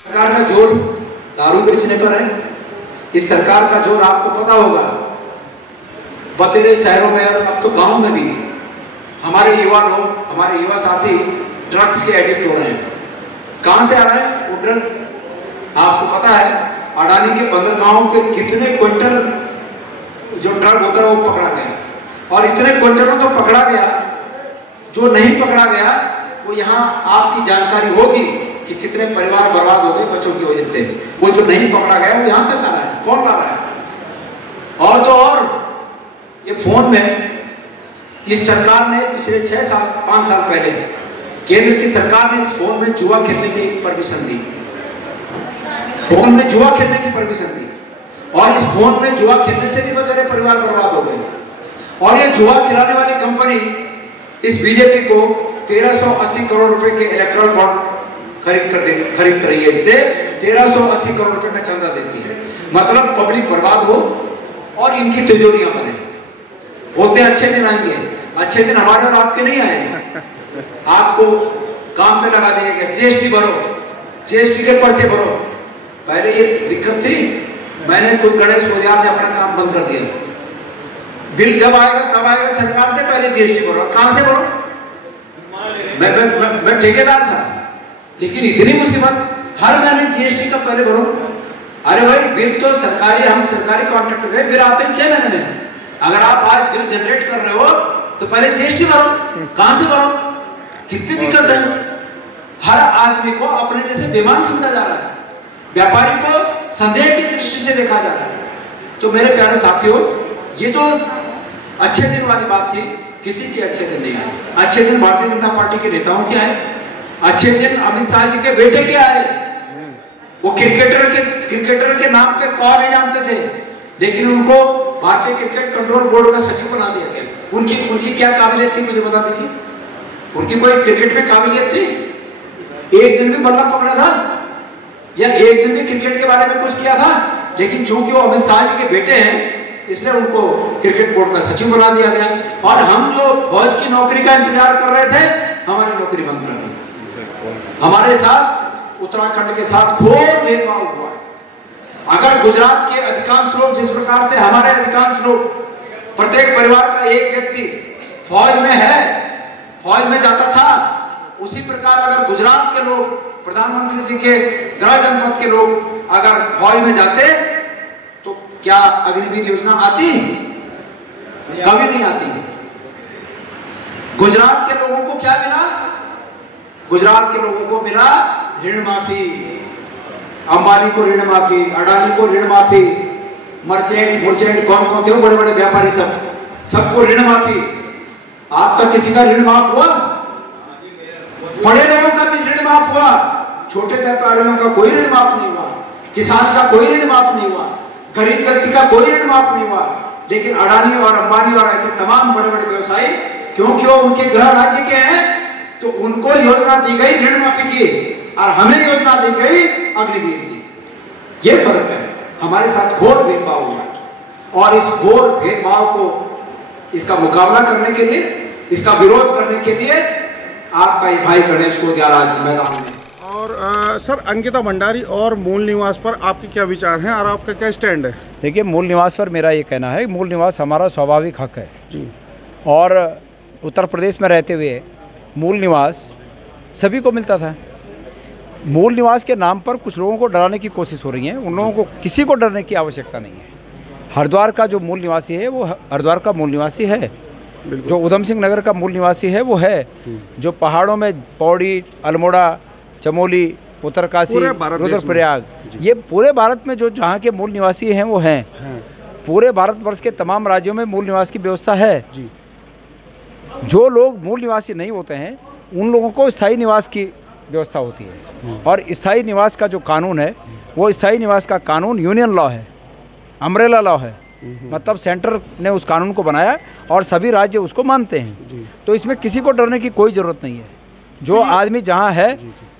सरकार का जोर दारू बेचने पर है। इस सरकार का जोर आपको पता होगा, बतेरे शहरों में और अब तो गांव में भी हमारे युवा लोग, हमारे युवा साथी ड्रग्स के एडिक्ट हो रहे हैं। कहां से आ रहा है वो ड्रग? आपको पता है अडानी के बंदरगाहों के कितने क्विंटल जो ड्रग होता है वो पकड़ा गया, और इतने क्विंटलों तो पकड़ा गया, जो नहीं पकड़ा गया वो यहाँ आपकी जानकारी होगी कि कितने परिवार बर्बाद हो गए बच्चों की वजह से। वो जो नहीं पकड़ा गया वो यहाँ तक आ रहा है, कौन ला रहा है? और तो और ये फोन में इस सरकार ने पिछले 5 साल पहले केंद्र की सरकार ने इस फोन में जुआ खेलने की परमिशन दी, फोन में जुआ खेलने की परमिशन दी, और इस फोन में जुआ खेलने से भी बतेरे परिवार बर्बाद हो गए। और ये जुआ खिलाने वाली कंपनी इस बीजेपी को 1380 करोड़ रुपए के इलेक्ट्रल बॉन्ड खरीद रही है, इससे 1380 करोड़ रुपए का चंदा देती है। मतलब पब्लिक बर्बाद हो और इनकी तिजोरियां बने। बोलते हैं अच्छे दिन आएंगे, अच्छे दिन हमारे और आपके नहीं आए। आपको काम पे लगा दिया गया, जीएसटी भरो, जीएसटी के पर्चे भरो। पहले ये दिक्कत थी, मैंने खुद गणेश मोदियाल ने अपना काम बंद कर दिया। बिल जब आएगा तब आएगा, सरकार से पहले जीएसटी भरो। कहां से भरो? मैं ठेकेदार था, लेकिन इतनी मुसीबत, हर महीने जीएसटी का पहले भरो। अरे भाई बिल तो सरकारी, हम सरकारी कॉन्ट्रैक्टर है, बिल आते हैं 6 महीने में। अगर आप आज बिल जनरेट कर रहे हो तो पहले जीएसटी भरो। कहां से भरो? कितनी दिक्कत है। हर आदमी को अपने जैसे बेईमान समझा जा रहा है, व्यापारी को संदेह की दृष्टि से देखा जा रहा है। तो मेरे प्यारे साथियों, ये तो अच्छे दिन वाली बात थी, किसी के अच्छे दिन नहीं आए। अच्छे दिन भारतीय जनता पार्टी के नेताओं के आए, अच्छे दिन अमित शाह जी के बेटे के आए। वो क्रिकेटर के नाम पे कौन नहीं जानते थे, लेकिन उनको भारतीय क्रिकेट कंट्रोल बोर्ड का सचिव बना दिया गया। उनकी क्या काबिलियत थी मुझे बता दीजिए? उनकी कोई क्रिकेट में काबिलियत थी? एक दिन भी बल्ला पकड़ा था या एक दिन भी क्रिकेट के बारे में कुछ किया था? लेकिन चूंकि वो अमित शाह जी के बेटे हैं, इसलिए उनको क्रिकेट बोर्ड का सचिव बना दिया गया। और हम जो फौज की नौकरी का इंतजार कर रहे थे, हमारी नौकरी बंद कर दी। हमारे साथ उत्तराखंड के साथ घोर भेदभाव हुआ। अगर गुजरात के अधिकांश लोग, जिस प्रकार से हमारे अधिकांश लोग, प्रत्येक परिवार का एक व्यक्ति फौज में है, फौज में जाता था, उसी प्रकार अगर गुजरात के लोग, प्रधानमंत्री जी के गृह जनपद के लोग अगर फौज में जाते तो क्या अग्निवीर योजना आती? कभी नहीं आती। गुजरात के लोगों को क्या मिला? गुजरात के लोगों को मिला ऋण माफी। अंबानी को ऋण माफी, अडानी को ऋण माफी, मर्चेंट कौन थे वो बड़े बड़े व्यापारी, सबको ऋण माफी। आपका किसी का ऋण माफ हुआ? बड़े लोगों का भी ऋण माफ हुआ, छोटे व्यापारियों का कोई ऋण माफ नहीं हुआ, किसान का कोई ऋण माफ नहीं हुआ, गरीब व्यक्ति का कोई ऋण माफ नहीं हुआ। लेकिन अडानी और अंबानी और ऐसे तमाम बड़े बड़े व्यवसायी, क्योंकि वो उनके गृह राज्य के हैं, तो उनको योजना दी गई ऋण माफी की, और हमें योजना दी गई अग्निवीर की। ये फर्क है। हमारे साथ घोर भेदभाव हुआ, और इस घोर भेदभाव को, इसका मुकाबला करने के लिए, इसका विरोध करने के लिए आपका ये भाई गणेश मोदियाल आज मैदान में। और सर, अंकिता भंडारी और मूल निवास पर आपके क्या विचार हैं और आपका क्या स्टैंड है? देखिए, मूल निवास पर मेरा ये कहना है, मूल निवास हमारा स्वाभाविक हक है जी, और उत्तर प्रदेश में रहते हुए मूल निवास सभी को मिलता था। मूल निवास के नाम पर कुछ लोगों को डराने की कोशिश हो रही है। उन लोगों को किसी को डरने की आवश्यकता नहीं है। हरिद्वार का जो मूल निवासी है वो हरिद्वार का मूल निवासी है, जो उधम सिंह नगर का मूल निवासी है वो है, जो पहाड़ों में पौड़ी, अल्मोड़ा, चमोली, उत्तरकाशी, रुद्रप्रयाग, ये पूरे भारत में जो जहाँ के मूल निवासी हैं वो हैं। पूरे भारतवर्ष के तमाम राज्यों में मूल निवास की व्यवस्था है जी। जो लोग मूल निवासी नहीं होते हैं उन लोगों को स्थायी निवास की व्यवस्था होती है, और स्थायी निवास का जो कानून है वो स्थायी निवास का कानून यूनियन लॉ है, अम्ब्रेला लॉ है। मतलब सेंटर ने उस कानून को बनाया और सभी राज्य उसको मानते हैं। तो इसमें किसी को डरने की कोई ज़रूरत नहीं है। जो आदमी जहाँ है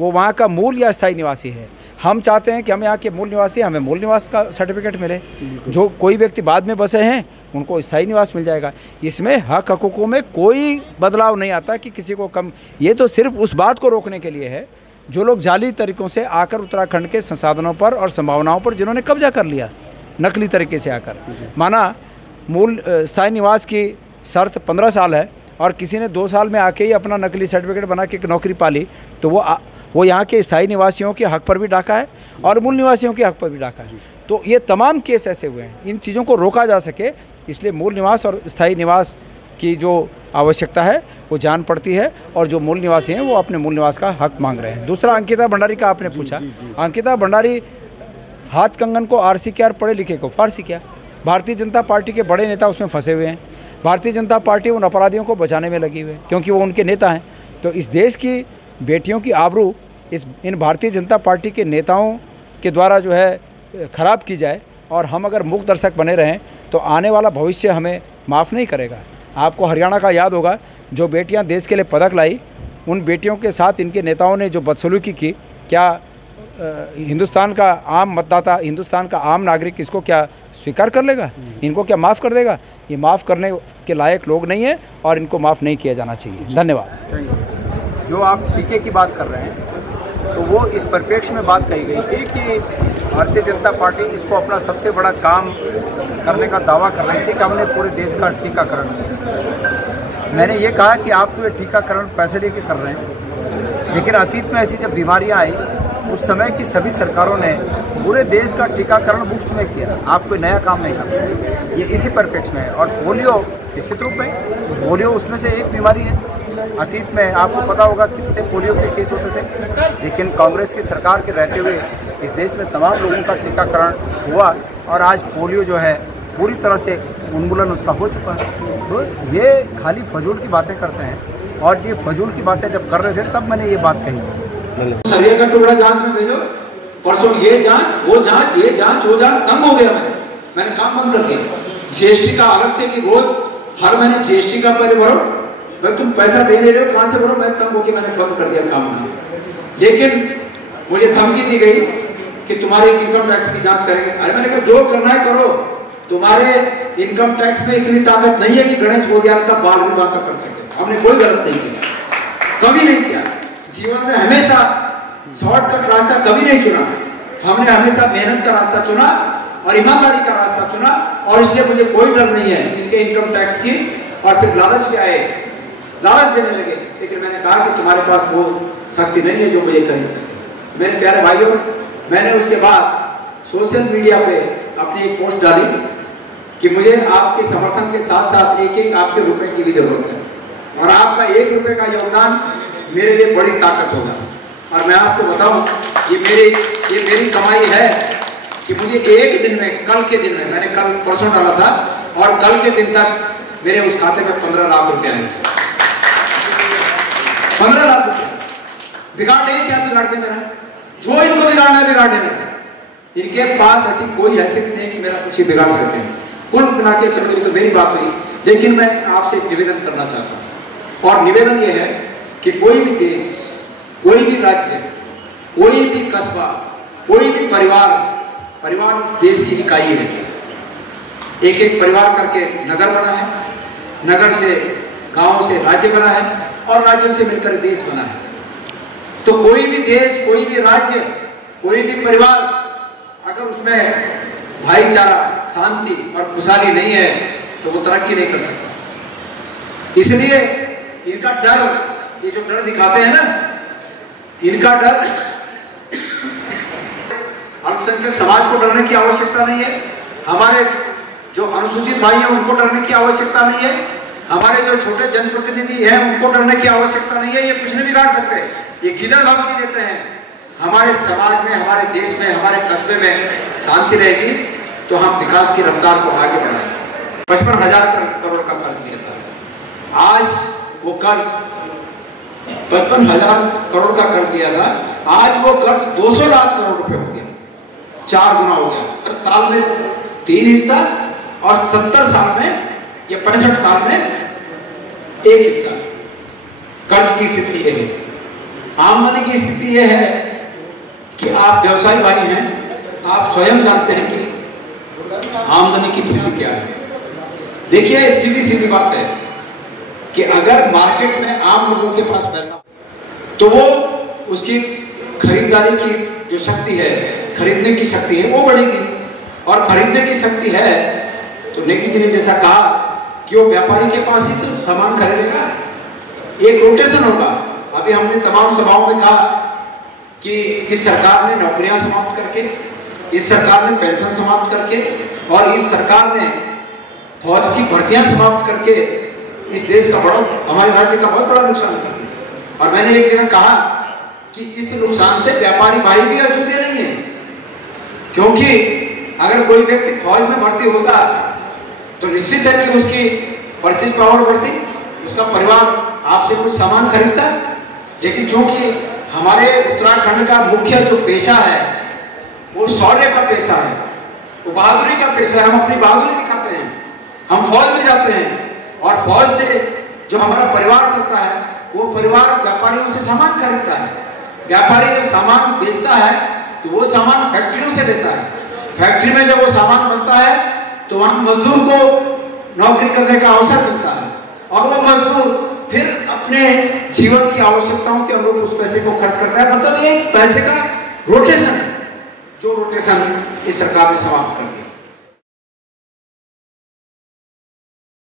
वो वहाँ का मूल या स्थायी निवासी है। हम चाहते हैं कि हम यहाँ के मूल निवासी, हमें मूल निवास का सर्टिफिकेट मिले। जो कोई व्यक्ति बाद में बसे हैं उनको स्थायी निवास मिल जाएगा। इसमें हक हकूक़ों में कोई बदलाव नहीं आता कि किसी को कम। ये तो सिर्फ उस बात को रोकने के लिए है जो लोग जाली तरीकों से आकर उत्तराखंड के संसाधनों पर और संभावनाओं पर जिन्होंने कब्जा कर लिया नकली तरीके से आकर, माना मूल स्थायी निवास की शर्त 15 साल है और किसी ने 2 साल में आके ही अपना नकली सर्टिफिकेट बना के एक नौकरी पाली, तो वो यहाँ के स्थायी निवासियों के हक पर भी डाका है और मूल निवासियों के हक पर भी डाका है। तो ये तमाम केस ऐसे हुए हैं, इन चीज़ों को रोका जा सके इसलिए मूल निवास और स्थायी निवास की जो आवश्यकता है वो जान पड़ती है और जो मूल निवासी हैं वो अपने मूल निवास का हक मांग रहे हैं। दूसरा, अंकिता भंडारी का आपने पूछा। अंकिता भंडारी हाथ कंगन को आरसी किया और पढ़े लिखे को फारसी किया। भारतीय जनता पार्टी के बड़े नेता उसमें फंसे हुए हैं। भारतीय जनता पार्टी उन अपराधियों को बचाने में लगी हुई है क्योंकि वो उनके नेता हैं। तो इस देश की बेटियों की आबरू इन भारतीय जनता पार्टी के नेताओं के द्वारा जो है ख़राब की जाए और हम अगर मूक दर्शक बने रहें तो आने वाला भविष्य हमें माफ़ नहीं करेगा। आपको हरियाणा का याद होगा, जो बेटियां देश के लिए पदक लाई, उन बेटियों के साथ इनके नेताओं ने जो बदसलूकी की, क्या हिंदुस्तान का आम मतदाता, हिंदुस्तान का आम नागरिक इसको क्या स्वीकार कर लेगा? इनको क्या माफ़ कर देगा? ये माफ़ करने के लायक लोग नहीं हैं और इनको माफ़ नहीं किया जाना चाहिए। धन्यवाद। जो आप टीके की बात कर रहे हैं तो वो इस परिप्रेक्ष्य में बात कही गई थी कि भारतीय जनता पार्टी इसको अपना सबसे बड़ा काम करने का दावा कर रही थी कि हमने पूरे देश का टीकाकरण किया। मैंने ये कहा कि आप तो ये टीकाकरण पैसे लेके कर रहे हैं, लेकिन अतीत में ऐसी जब बीमारियां आई उस समय की सभी सरकारों ने पूरे देश का टीकाकरण मुफ्त में किया। आप कोई नया काम नहीं कर, ये इसी परिप्रेक्ष्य में है। और पोलियो निश्चित रूप में, पोलियो उसमें से एक बीमारी है। अतीत में आपको पता होगा कितने पोलियो के केस होते थे, लेकिन कांग्रेस की सरकार के रहते हुए इस देश में तमाम लोगों का टीकाकरण हुआ और आज पोलियो जो है पूरी तरह से उन्मूलन उसका हो चुका है। तो ये खाली फजूल की बातें करते हैं और ये फजूल की बातें जब कर रहे थे तब मैंने ये बात कही। सरिया का टुकड़ा जांच में भेजो, परसों ये जांच, वो जांच, ये जांच, वो जांच, तंग हो गया मैंने काम बंद कर दिया। जीएसटी का अलग से कि रोज हर महीने जीएसटी का पहले भरो, भाई तुम पैसा दे नहीं रहे हो, कहां से भरो? मैं तंग होकर मैंने बंद कर दिया काम ना। लेकिन मुझे धमकी दी गई कि तुम्हारे इनकम टैक्स की जांच करेंगे। अरे मैंने कहा जो करना है करो, तुम्हारे इनकम टैक्स में इतनी ताकत नहीं है कि गणेश गोदियाल का बाल विवाह का कर सके। हमने कोई गलत नहीं किया, कभी नहीं किया। जीवन में हमेशा शॉर्टकट रास्ता कभी नहीं चुना। हमने हमेशा मेहनत का रास्ता चुना और ईमानदारी का रास्ता चुना और इसलिए मुझे कोई डर नहीं है इनके इनकम टैक्स की। और फिर लालच के आए, लालच देने लगे, लेकिन मैंने कहा कि तुम्हारे पास वो शक्ति नहीं है जो मुझे कर सके। मेरे प्यारे भाइयों, मैंने उसके बाद सोशल मीडिया पे अपनी एक पोस्ट डाली कि मुझे आपके समर्थन के साथ साथ एक एक आपके रुपए की भी जरूरत है और आपका 1 रुपए का योगदान मेरे लिए बड़ी ताकत होगा। और मैं आपको बताऊं, ये मेरी कमाई है कि मुझे एक दिन में, कल के दिन में, मैंने कल परसों डाला था और कल के दिन तक मेरे उस खाते में 15 लाख रुपए आए। 15 लाख रुपए बिगाड़ नहीं, क्या बिगाड़ते मेरा? जो इनको बिगाड़ना है बिगाड़ने में, इनके पास ऐसी कोई हैसियत नहीं कि मेरा कुछ ही बिगाड़ सके। कुल मिला के चलो, तो मेरी बात हुई, लेकिन मैं आपसे एक निवेदन करना चाहता हूं और निवेदन यह है कि कोई भी देश, कोई भी राज्य, कोई भी कस्बा, कोई भी परिवार इस देश की इकाई है। एक एक परिवार करके नगर बना है, नगर से गांव से राज्य बना है और राज्यों से मिलकर देश बना है। तो कोई भी देश, कोई भी राज्य, कोई भी परिवार अगर उसमें भाईचारा, शांति और खुशहाली नहीं है तो वो तरक्की नहीं कर सकता। इसलिए इनका डर, ये जो डर दिखाते हैं ना, इनका डर, अल्पसंख्यक समाज को डरने की आवश्यकता नहीं है, हमारे जो अनुसूचित भाई हैं उनको डरने की आवश्यकता नहीं है, हमारे जो छोटे जनप्रतिनिधि हैं उनको डरने की आवश्यकता नहीं है। ये कुछ नहीं बिगाड़ सकते, ये किधर धमकी देते हैं। हमारे समाज में, हमारे देश में, हमारे कस्बे में शांति रहेगी तो हम विकास की रफ्तार को आगे बढ़ाएंगे। 55,000 करोड़ का कर्ज लिया था, आज वो कर्ज 55,000 करोड़ का कर्ज लिया था, आज वो कर्ज 200 लाख करोड़ रुपए हो गया, 4 गुना हो गया। और साल में 3 हिस्सा और 70 साल में या 65 साल में 1 हिस्सा। कर्ज की स्थिति यह है। आमदनी की स्थिति यह है कि आप व्यवसायी भाई हैं, आप स्वयं जानते हैं कि आमदनी की स्थिति क्या है। देखिए, सीधी सीधी बात है कि अगर मार्केट में आम लोगों के पास पैसा तो वो उसकी खरीदारी की जो शक्ति है, खरीदने की शक्ति है, वो बढ़ेगी। और खरीदने की शक्ति है तो नेगी जी ने जैसा कहा कि वो व्यापारी के पास ही सब सामान खरीदेगा, एक रोटेशन होगा। अभी हमने तमाम सभाओं में कहा कि इस सरकार ने नौकरियां समाप्त करके, इस सरकार ने पेंशन समाप्त करके और इस सरकार ने फौज की भर्तियां समाप्त करके इस देश का बड़ा, हमारे राज्य का बहुत बड़ा नुकसान कर दिया। और मैंने एक जगह कहा कि इस नुकसान से व्यापारी भाई भी अछूते नहीं है, क्योंकि अगर कोई व्यक्ति फौज में भर्ती होता तो निश्चित है कि उसकी परचेज पावर बढ़ती, उसका परिवार आपसे कुछ सामान खरीदता। लेकिन चूंकि हमारे उत्तराखंड का मुख्य जो पेशा है वो शौर्य का पेशा है, वो बहादुरी का पेशा है। हम अपनी बहादुरी दिखाते हैं, हम फौज में जाते हैं और फौज से जो हमारा परिवार चलता है वो परिवार व्यापारियों से सामान खरीदता है। व्यापारी जब सामान बेचता है तो वो सामान फैक्ट्रियों से लेता है। फैक्ट्री में जब वो सामान बनता है तो वहां मजदूर को नौकरी करने का अवसर मिलता है और वो मजदूर फिर अपने जीवन की आवश्यकताओं के अनुरूप उस पैसे को खर्च करता है। मतलब ये पैसे का रोटेशन है, जो रोटेशन इस सरकार ने समाप्त कर दिया।